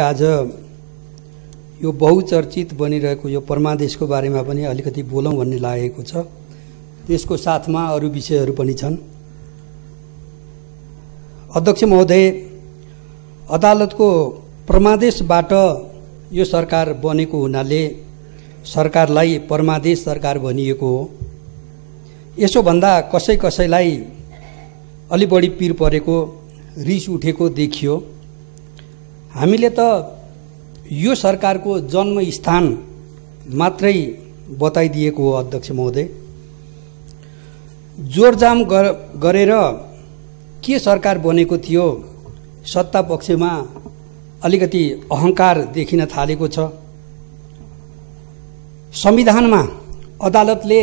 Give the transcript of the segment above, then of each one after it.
आज यो बहुचर्चित बनिरहेको यो परमादेशको बारेमा पनि अलिकति बोलौँ भन्ने लागेको छ। त्यसको साथमा अरू विषयहरू पनि छन्। अध्यक्ष महोदय, अदालतको परमादेशबाट यो सरकार बनेको हुनाले सरकारलाई परमादेश सरकार भनिएको हो। यसो भन्दा कसैलाई अलि बढी पिर परेको, रिस उठेको देखियो। हामीले त यो सरकारको जन्मस्थान मात्रै बताइदिएको हो। अध्यक्ष महोदय, जोरजाम गरेर के सरकार बनेको थियो, सत्ता पक्षमा अलिकति अहंकार देखिन थालेको छ। संविधानमा अदालतले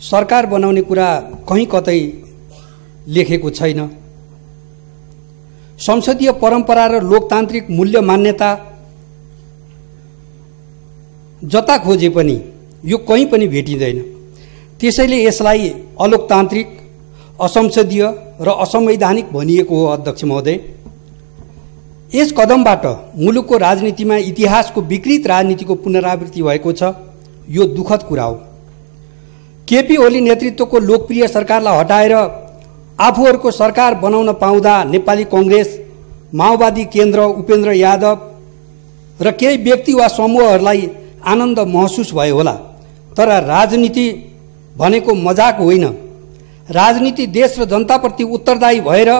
सरकार बनाउने कुरा कहीँ कतै लेखेको छैन। संसदीय परम्परा र लोकतान्त्रिक मूल्य मान्यता जता खोजे पनि यो कहीँ पनि भेटिँदैन। त्यसैले यसलाई अलोकतान्त्रिक, असंसदीय र असंवैधानिक भनिएको हो। अध्यक्ष महोदय, यस कदमबाट मुलुकको राजनीतिमा इतिहासको विकृत राजनीतिको पुनरावृत्ति भएको छ। यो दुःखद कुरा हो। केपी ओली नेतृत्वको लोकप्रिय सरकारलाई हटाएर आफूहरूको सरकार बनाउन पाउँदा नेपाली कांग्रेस, माओवादी केन्द्र, उपेन्द्र यादव र केही व्यक्ति वा समूहहरूलाई आनन्द महसुस भयो होला। तर राजनीति भनेको मजाक होइन। राजनीति देश र जनताप्रति उत्तरदायी भएर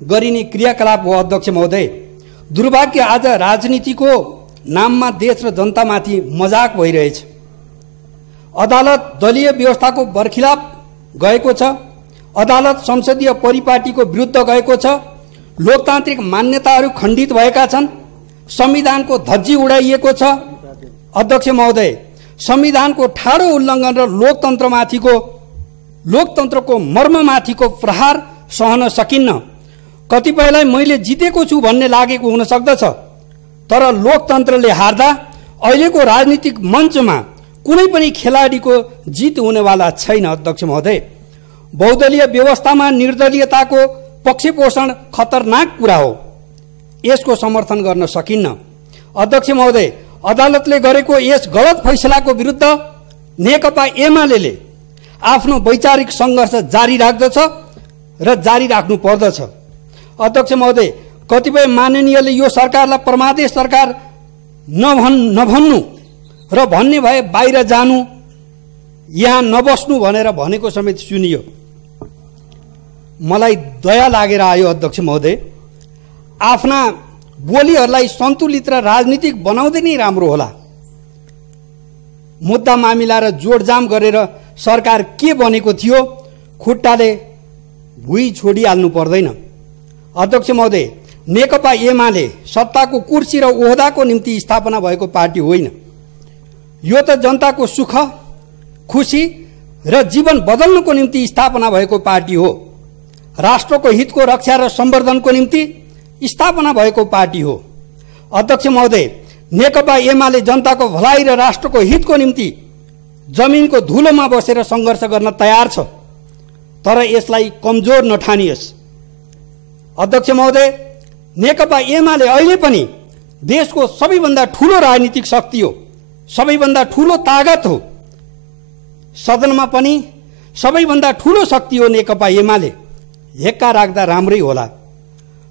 गरिने क्रियाकलाप हो। अध्यक्ष महोदय, दुर्भाग्य आज राजनीतिको नाममा देश र जनतामाथि मजाक भइरहेछ। अदालत दलीय व्यवस्थाको बरखिलाफ गएको छ। अदालत संसदीय परिपाटीको विरुद्ध गएको छ। लोकतान्त्रिक मान्यताहरू खण्डित भएका छन्। संविधानको धज्जी उडाइएको छ। अध्यक्ष महोदय, संविधानको ठाडो उल्लङ्घन र लोकतन्त्रको मर्ममाथिको प्रहार सहन सकिन्न। कतिपयलाई मैले जितेको छु भन्ने लागेको हुन सक्दछ, तर लोकतन्त्रले हार्दा अहिलेको राजनीतिक मञ्चमा कुनै पनि खेलाडीको जित हुनेवाला छैन। अध्यक्ष महोदय, बहुदलीय व्यवस्थामा निर्दलीयताको पक्षपोषण खतरनाक कुरा हो। यसको समर्थन गर्न सकिन्न। अध्यक्ष महोदय, अदालतले गरेको यस गलत फैसलाको विरुद्ध नेकपा एमाले आफ्नो वैचारिक सङ्घर्ष जारी राख्दछ र जारी राख्नु पर्दछ। अध्यक्ष महोदय, कतिपय माननीयले यो सरकारलाई परमादेश सरकार नभन्नु र भन्ने भए बाहिर जानु, यहाँ नबस्नु भनेर भनेको समेत सुनियो। मलाई दया लागेर आयो। अध्यक्ष महोदय, आफ्ना बोलीहरूलाई सन्तुलित र राजनीतिक बनाउँदै नै राम्रो होला। मुद्दा मामिला र जोडजाम गरेर सरकार के बनेको थियो खुट्टाले भुइँ छोडिहाल्नु पर्दैन। अध्यक्ष महोदय, नेकपा एमाले सत्ताको कुर्सी र ओहदाको निम्ति स्थापना भएको पार्टी होइन। यो त जनताको सुख, खुसी र जीवन बदल्नुको निम्ति स्थापना भएको पार्टी हो। राष्ट्रको हितको रक्षा र सम्वर्धनको निम्ति स्थापना भएको पार्टी हो। अध्यक्ष महोदय, नेकपा एमाले जनताको भलाइ र राष्ट्रको हितको निम्ति जमिनको धुलोमा बसेर सङ्घर्ष गर्न तयार छ, तर यसलाई कमजोर नठानियोस्। अध्यक्ष महोदय, नेकपा एमाले अहिले पनि देशको सबैभन्दा ठूलो राजनीतिक शक्ति हो, सबैभन्दा ठूलो तागत हो। सदनमा पनि सबैभन्दा ठूलो शक्ति हो नेकपा एमाले। हेक्का राख्दा राम्रै होला।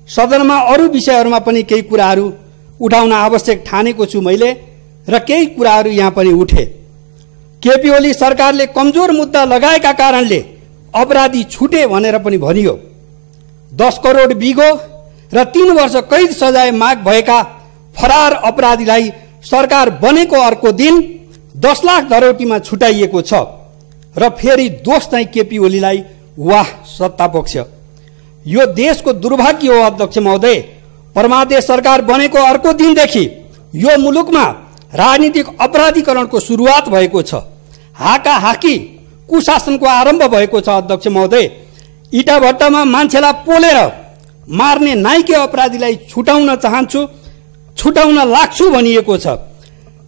सदनमा अरू विषयहरूमा पनि केही कुराहरू उठाउन आवश्यक ठानेको छु मैले, र केही कुराहरू यहाँ पनि उठे। केपी ओली सरकारले कमजोर मुद्दा लगाएका कारणले अपराधी छुटे भनेर पनि भनियो। 10 करोड बिगो र 3 वर्ष कैद सजाय माग भएका फरार अपराधीलाई सरकार बनेको अर्को दिन 10 लाख धरोटीमा छुटाइएको छ। र फेरि दोष चाहिँ केपी ओलीलाई। वाह सत्तापक्ष, यो देशको दुर्भाग्य हो। अध्यक्ष महोदय, परमादेश सरकार बनेको अर्को दिनदेखि यो मुलुकमा राजनीतिक अपराधीकरणको सुरुवात भएको छ। हाकाहाकी कुशासनको आरम्भ भएको छ। अध्यक्ष महोदय, इटा भट्टामा मान्छेलाई पोलेर मार्ने नाइके अपराधीलाई छुटाउन लाग्छु भनिएको छ।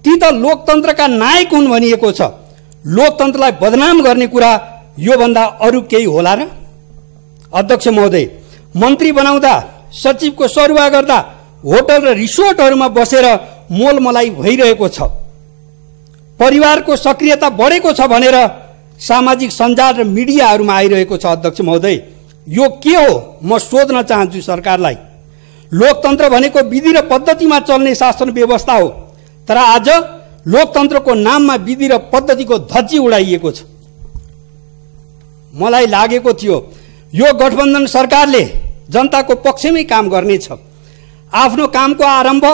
ती त लोकतन्त्रका नायक हुन् भनिएको छ। लोकतन्त्रलाई बदनाम गर्ने कुरा योभन्दा अरू केही होला र? अध्यक्ष महोदय, मन्त्री बनाउँदा, सचिवको सरुवा गर्दा होटल र रिसोर्टहरूमा बसेर मोलमलाई भइरहेको छ। परिवारको सक्रियता बढेको छ भनेर सामाजिक सञ्जाल र मिडियाहरूमा आइरहेको छ। अध्यक्ष महोदय, यो के हो? म सोध्न चाहन्छु सरकारलाई। लोकतन्त्र भनेको विधि र पद्धतिमा चल्ने शासन व्यवस्था हो, तर आज लोकतन्त्रको नाममा विधि र पद्धतिको धज्जी उडाइएको छ। मलाई लागेको थियो यो गठबन्धन सरकारले जनताको पक्षमै काम गर्नेछ। आफ्नो कामको आरम्भ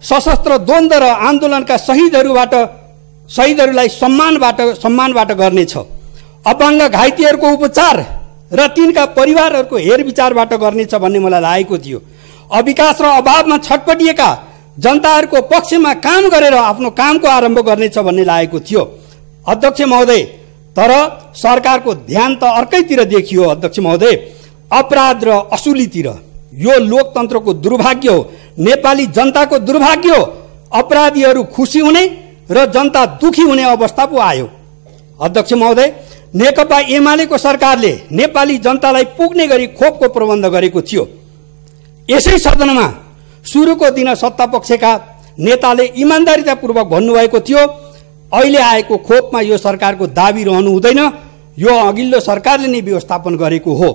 सशस्त्र द्वन्द्व र आन्दोलनका शहीदहरूलाई सम्मानबाट गर्नेछ। अपाङ्ग घाइतेहरूको उपचार र तिनका परिवारहरूको हेरविचारबाट गर्नेछ भन्ने मलाई लागेको थियो। विकास र अभावमा छटपटिएका जनताहरूको पक्षमा काम गरेर आफ्नो कामको आरम्भ गर्नेछ भन्ने लागेको थियो। अध्यक्ष महोदय, तर सरकारको ध्यान त अर्कैतिर देखियो। अध्यक्ष महोदय, अपराध र असुलीतिर। यो लोकतन्त्रको दुर्भाग्य हो, नेपाली जनताको दुर्भाग्य हो। अपराधीहरू खुसी हुने र जनता दुखी हुने अवस्था पो आयो। अध्यक्ष महोदय, नेकपा एमालेको सरकारले नेपाली जनतालाई पुग्ने गरी खोपको प्रबन्ध गरेको थियो। यसै सदनमा सुरुको दिन सत्तापक्षका नेताले इमान्दारितापूर्वक भन्नुभएको थियो, अहिले आएको खोपमा यो सरकारको दाबी रहनु हुँदैन, यो अघिल्लो सरकारले नै व्यवस्थापन गरेको हो।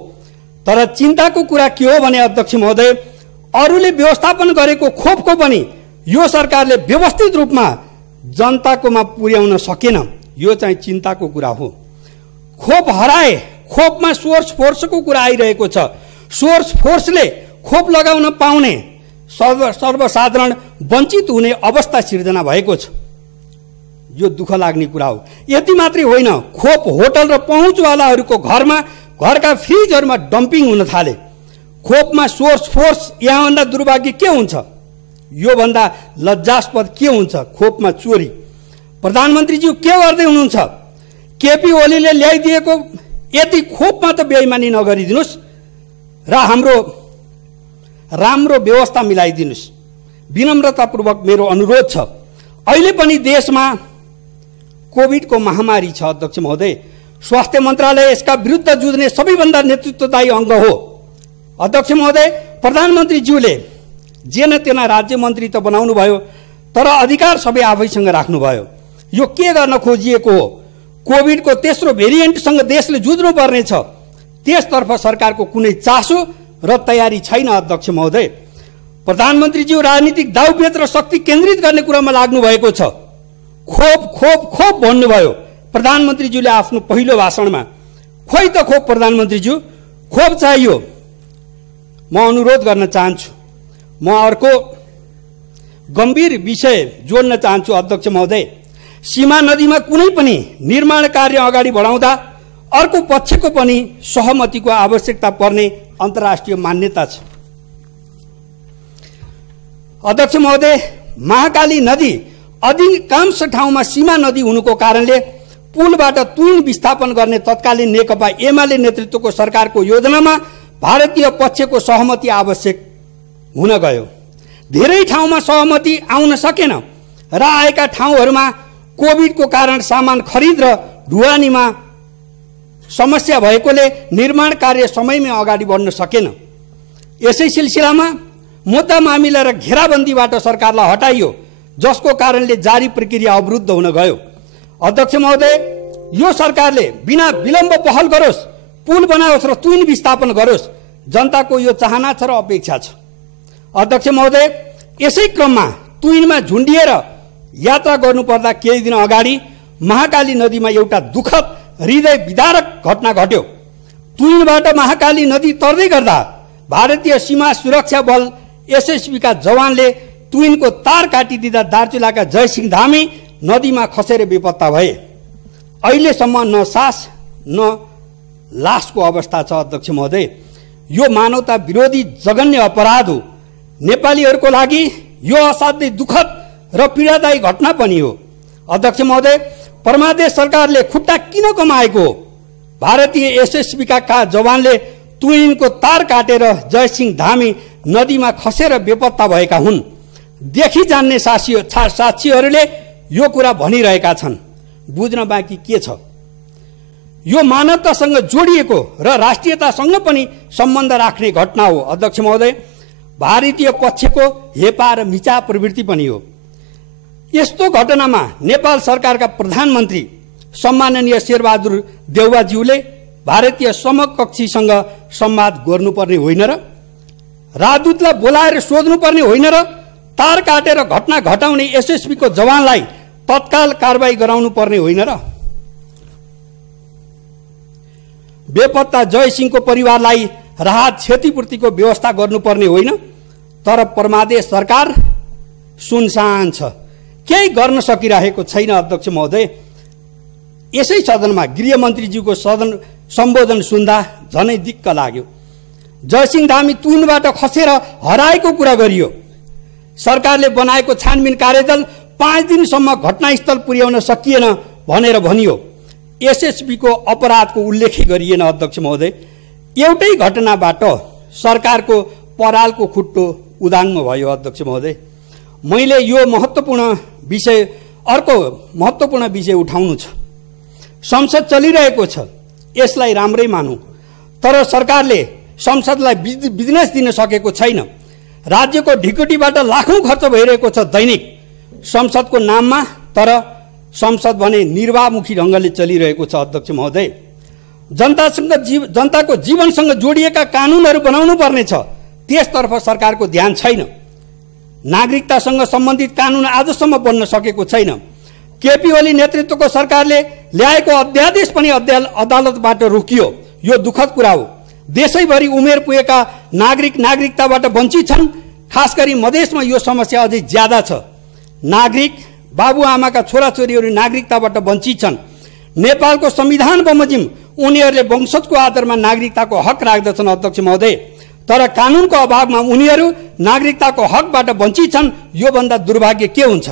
तर चिन्ताको कुरा के हो भने अध्यक्ष महोदय, अरूले व्यवस्थापन गरेको खोपको पनि यो सरकारले व्यवस्थित रूपमा जनताकोमा पुर्याउन सकेन। यो चाहिँ चिन्ताको कुरा हो। खोप हराए, खोपमा सोर्स फोर्सको कुरा आइरहेको छ। सोर्स फोर्सले खोप लगाउन पाउने सर्वसाधारण वञ्चित हुने अवस्था सिर्जना भएको छ। यो दुःख लाग्ने कुरा हो। यति मात्रै होइन, खोप होटल र पहुँचवालाहरूको घरका फ्रिजहरूमा डम्पिङ हुन थाले। खोपमा सोर्स फोर्स, यहाँभन्दा दुर्भाग्य के हुन्छ? योभन्दा लज्जास्पद के हुन्छ? खोपमा चोरी। प्रधानमन्त्रीज्यू के गर्दै हुनुहुन्छ? केपी ओलीले ल्याइदिएको यति खोपमा त बेइमानी नगरिदिनुहोस् र हाम्रो राम्रो व्यवस्था मिलाइदिनुहोस्। विनम्रतापूर्वक मेरो अनुरोध छ। अहिले पनि देशमा कोभिडको महामारी छ। अध्यक्ष महोदय, स्वास्थ्य मन्त्रालय यसका विरुद्ध जुझ्ने सबैभन्दा नेतृत्वदायी अङ्ग हो। अध्यक्ष महोदय, प्रधानमन्त्रीज्यूले जेन तेना राज्य मन्त्री त बनाउनु भयो, तर अधिकार सबै आफैसँग राख्नुभयो। यो के गर्न खोजिएको हो? कोभिडको तेस्रो भेरिएन्टसँग देशले जुझ्नु पर्ने छ। त्यसतर्फ सरकारको कुनै चासो र तयारी छैन। अध्यक्ष महोदय, प्रधानमन्त्रीज्यू राजनीतिक दाउपेच र शक्ति केन्द्रित गर्ने कुरामा लाग्नु भएको छ। खोप खोप खोप भन्नुभयो प्रधानमन्त्रीज्यूले आफ्नो पहिलो भाषणमा। खोइ त खोप प्रधानमन्त्रीज्यू, खोप चाहियो। म अनुरोध गर्न चाहन्छु। म अर्को गम्भीर विषय जोड्न चाहन्छु। अध्यक्ष महोदय, सीमा नदीमा कुनै पनि निर्माण कार्य अगाडि बढाउँदा अर्को पक्षको पनि सहमतिको आवश्यकता पर्ने अन्तर्राष्ट्रिय मान्यता छ। अध्यक्ष महोदय, महाकाली नदी अधिकांश ठाउँमा सीमा नदी हुनुको कारणले पुलबाट तुइन विस्थापन गर्ने तत्कालीन नेकपा एमाले नेतृत्वको सरकारको योजनामा भारतीय पक्षको सहमति आवश्यक हुन गयो। धेरै ठाउँमा सहमति आउन सकेन र आएका ठाउँहरूमा कोभिडको कारण सामान खरिद र ढुवानीमा समस्या भएकोले निर्माण कार्य समयमै अगाडि बढ्न सकेन। यसै सिलसिलामा मुद्दा मामिला र घेराबन्दीबाट सरकारलाई हटाइयो, जसको कारणले जारी प्रक्रिया अवरुद्ध हुन गयो। अध्यक्ष महोदय, यो सरकारले बिना विलम्ब पहल गरोस्, पुल बनाओस् र तुइन विस्थापन गरोस्। जनताको यो चाहना छ र अपेक्षा छ। अध्यक्ष महोदय, यसै क्रममा तुइनमा झुन्डिएर यात्रा गर्नुपर्दा केही दिन अगाडि महाकाली नदीमा एउटा दुःखद हृदय विदारक घटना घट्यो। तुइनबाट महाकाली नदी तर्दै गर्दा भारतीय सीमा सुरक्षा बल एसएसबीका जवानले तुइनको तार काटिदिँदा दार्चुलाका जयसिंह धामी नदीमा खसेर बेपत्ता भए। अहिलेसम्म न सास न लासको अवस्था छ। अध्यक्ष महोदय, यो मानवता विरोधी जघन्य अपराध हो। नेपालीहरूको लागि यो असाध्यै दुःखद र पीडादायी घटना पनि हो। अध्यक्ष महोदय, परमादेश सरकारले खुट्टा किन कमाएको हो? भारतीय एसएसबीका जवानले तुइनको तार काटेर जयसिंह धामी नदीमा खसेर बेपत्ता भएका हुन्। देखि जान्ने साक्षीहरूले यो कुरा भनिरहेका छन्। बुझ्न बाँकी के छ? यो मानवतासँग जोडिएको र राष्ट्रियतासँग पनि सम्बन्ध राख्ने घटना हो। अध्यक्ष महोदय, भारतीय पक्षको हेपा र मिचा प्रवृत्ति पनि हो। यस्तो घटनामा नेपाल सरकारका प्रधानमन्त्री सम्माननीय शेरबहादुर देउवाज्यूले भारतीय समकक्षीसँग संवाद गर्नुपर्ने होइन र? राजदूतलाई बोलाएर सोध्नुपर्ने होइन र? तार काटेर घटना घटाउने एसएसबीको जवानलाई तत्काल कारबाही गराउनु पर्ने होइन र? बेपत्ता जयसिंहको परिवारलाई राहत क्षतिपूर्तिको व्यवस्था गर्नुपर्ने होइन? तर परमादेश सरकार सुनसान छ, केही गर्न सकिरहेको छैन। अध्यक्ष महोदय, यसै सदनमा गृहमन्त्रीज्यूको सम्बोधन सुन्दा झनै दिक्क लाग्यो। जयसिंह धामी तुनबाट खसेर हराएको कुरा गरियो। सरकारले बनाएको छानबिन कार्यदल 5 दिनसम्म घटनास्थल पुर्याउन सकिएन भनेर भनियो। एसएसबीको अपराधको उल्लेखै गरिएन। अध्यक्ष महोदय, एउटै घटनाबाट सरकारको परालको खुट्टो उदाङ्ग भयो। अध्यक्ष महोदय, मैले यो अर्को महत्त्वपूर्ण विषय उठाउनु छ। संसद चलिरहेको छ, यसलाई राम्रै मानौँ, तर सरकारले संसदलाई बिजनेस दिन सकेको छैन। राज्यको ढिकुटीबाट लाखौं खर्च भइरहेको छ दैनिक संसदको नाममा, तर संसद भने निर्वाहमुखी ढङ्गले चलिरहेको छ। अध्यक्ष महोदय, जनताको जीवनसँग जोडिएका कानुनहरू बनाउनु पर्ने छ, त्यसतर्फ सरकारको ध्यान छैन। नागरिकतासँग सम्बन्धित कानुन आजसम्म बन्न सकेको छैन। केपी ओली नेतृत्वको सरकारले ल्याएको अध्यादेश पनि अदालतबाट रोकियो। यो दुःखद कुरा हो। देशैभरि उमेर पुगेका नागरिकताबाट वञ्चित छन्। खास गरी मधेसमा यो समस्या अझै ज्यादा छ। नागरिक बाबुआमाका छोराछोरीहरू नागरिकताबाट वञ्चित छन्। नेपालको संविधान बमोजिम उनीहरूले वंशजको आधारमा नागरिकताको हक राख्दछन्। अध्यक्ष महोदय, तर कानुनको अभावमा उनीहरू नागरिकताको हकबाट वञ्चित छन्। योभन्दा दुर्भाग्य के हुन्छ?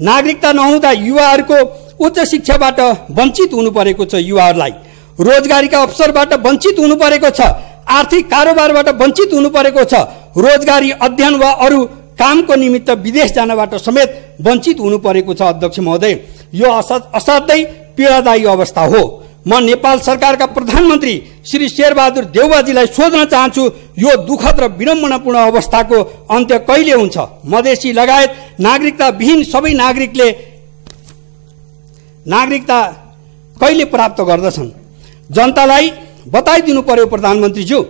नागरिकता नहुँदा युवाहरूको उच्च शिक्षाबाट वञ्चित हुनु परेको छ। युवाहरूलाई रोजगारीका अवसरबाट वञ्चित हुनु परेको छ। आर्थिक कारोबारबाट वञ्चित हुनु परेको छ। रोजगारी, अध्ययन वा अरू कामको निमित्त विदेश जानबाट समेत वञ्चित हुनु परेको छ। अध्यक्ष महोदय, यो असाध्यै पीडादायी अवस्था हो। म नेपाल सरकारका प्रधानमन्त्री श्री शेरबहादुर देउवाजीलाई सोध्न चाहन्छु, यो दुःखद र विडम्बनापूर्ण अवस्थाको अन्त्य कहिले हुन्छ? मधेसी लगायत नागरिकताविहीन सबै नागरिकले नागरिकता कहिले प्राप्त गर्दछन्? जनतालाई बताइदिनु पर्यो प्रधानमन्त्रीज्यू।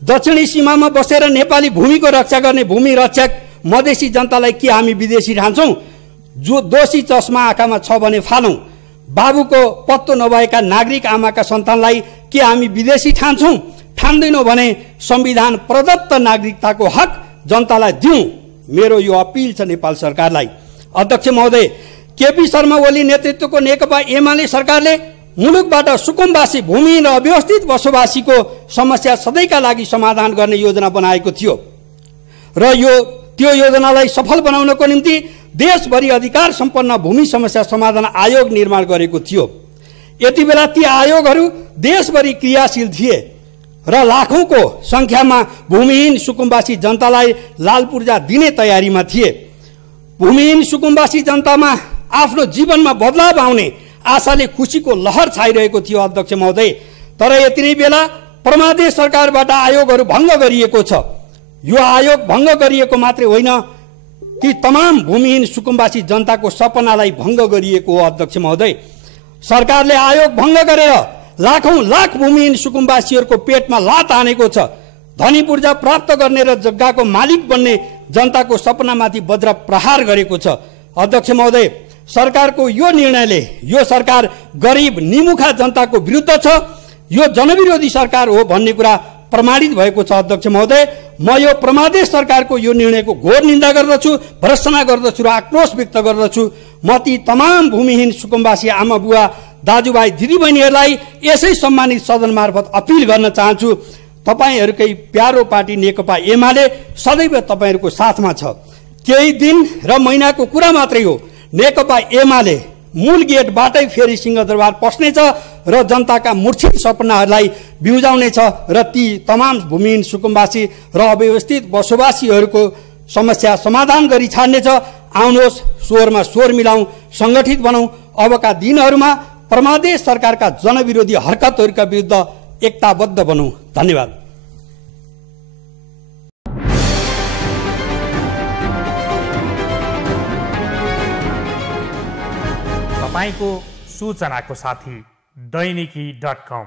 दक्षिणी सीमामा बसेर नेपाली भूमिको रक्षा गर्ने भूमि रक्षक मधेसी जनतालाई के हामी विदेशी ठान्छौँ? जो दोषी चस्मा आँखामा छ भने फालौँ। बाबुको पत्तो नभएका नागरिक आमाका सन्तानलाई के हामी विदेशी ठान्छौँ? ठान्दैनौँ भने संविधान प्रदत्त नागरिकताको हक जनतालाई दिउँ। मेरो यो अपिल छ नेपाल सरकारलाई। अध्यक्ष महोदय, केपी शर्मा ओली नेतृत्वको नेकपा एमाले सरकारले मुलुकबाट सुकुम्बासी भूमिहीन र अव्यवस्थित बसोबासीको समस्या सधैँका लागि समाधान गर्ने योजना बनाएको थियो र त्यो योजनालाई सफल बनाउनको निम्ति देशभरि अधिकार सम्पन्न भूमि समस्या समाधान आयोग निर्माण गरेको थियो। यति बेला ती आयोगहरू देशभरि क्रियाशील थिए र लाखौंको संख्यामा भूमिहीन सुकुम्बासी जनतालाई लाल पूर्जा दिने तयारीमा थिए। भूमिहीन सुकुम्बासी जनतामा आफ्नो जीवनमा बदलाव आउने आशाले खुशीको लहर छाइरहेको थियो। अध्यक्ष महोदय, तर यति नै बेला परमादेश सरकारबाट आयोगहरू भङ्ग गरिएको छ। यो आयोग भङ्ग गरिएको मात्रै होइन, ती तमाम भूमिहीन सुकुम्बासी जनताको सपनालाई भङ्ग गरिएको हो। अध्यक्ष महोदय, सरकारले आयोग भङ्ग गरेर लाखौं लाख भूमिहीन सुकुम्बासीहरूको पेटमा लात हानेको छ। धनी पूर्जा प्राप्त गर्ने र जग्गाको मालिक बन्ने जनताको सपनामाथि वज्र प्रहार गरेको छ। अध्यक्ष महोदय, सरकारको यो निर्णयले यो सरकार गरिब निमुखा जनताको विरुद्ध छ। यो जनविरोधी सरकार हो भन्ने कुरा प्रमाणित भएको छ। अध्यक्ष महोदय, म यो प्रमादेश सरकारको यो निर्णयको घोर निन्दा गर्दछु, भर्त्सना गर्दछु र आक्रोश व्यक्त गर्दछु। म ती तमाम भूमिहीन सुकुम्बासी आमा बुवा, दाजुभाइ, दिदीबहिनीहरूलाई यसै सम्मानित सदन मार्फत अपिल गर्न चाहन्छु, तपाईहरूकै प्यारो पार्टी नेकपा एमाले सदैव तपाईहरूको साथमा छ। केही दिन र महिनाको कुरा मात्रै हो, नेकपा एमाले मूल गेटबाटै फेरि सिंहदरबार पस्नेछ र जनताका मूर्छित सपनाहरूलाई बिउजाउनेछ र ती तमाम भूमिहीन सुकुम्बासी र अव्यवस्थित बसोबासीहरूको समस्या समाधान गरी छाड्नेछ। आउनुहोस्, स्वरमा स्वर मिलाउँ, सङ्गठित बनाउँ। अबका दिनहरूमा परमादेश सरकारका जनविरोधी हरकतहरूका विरुद्ध एकताबद्ध बनौँ। धन्यवाद। तपाईँको सूचनाको साथी दैनिकी.com।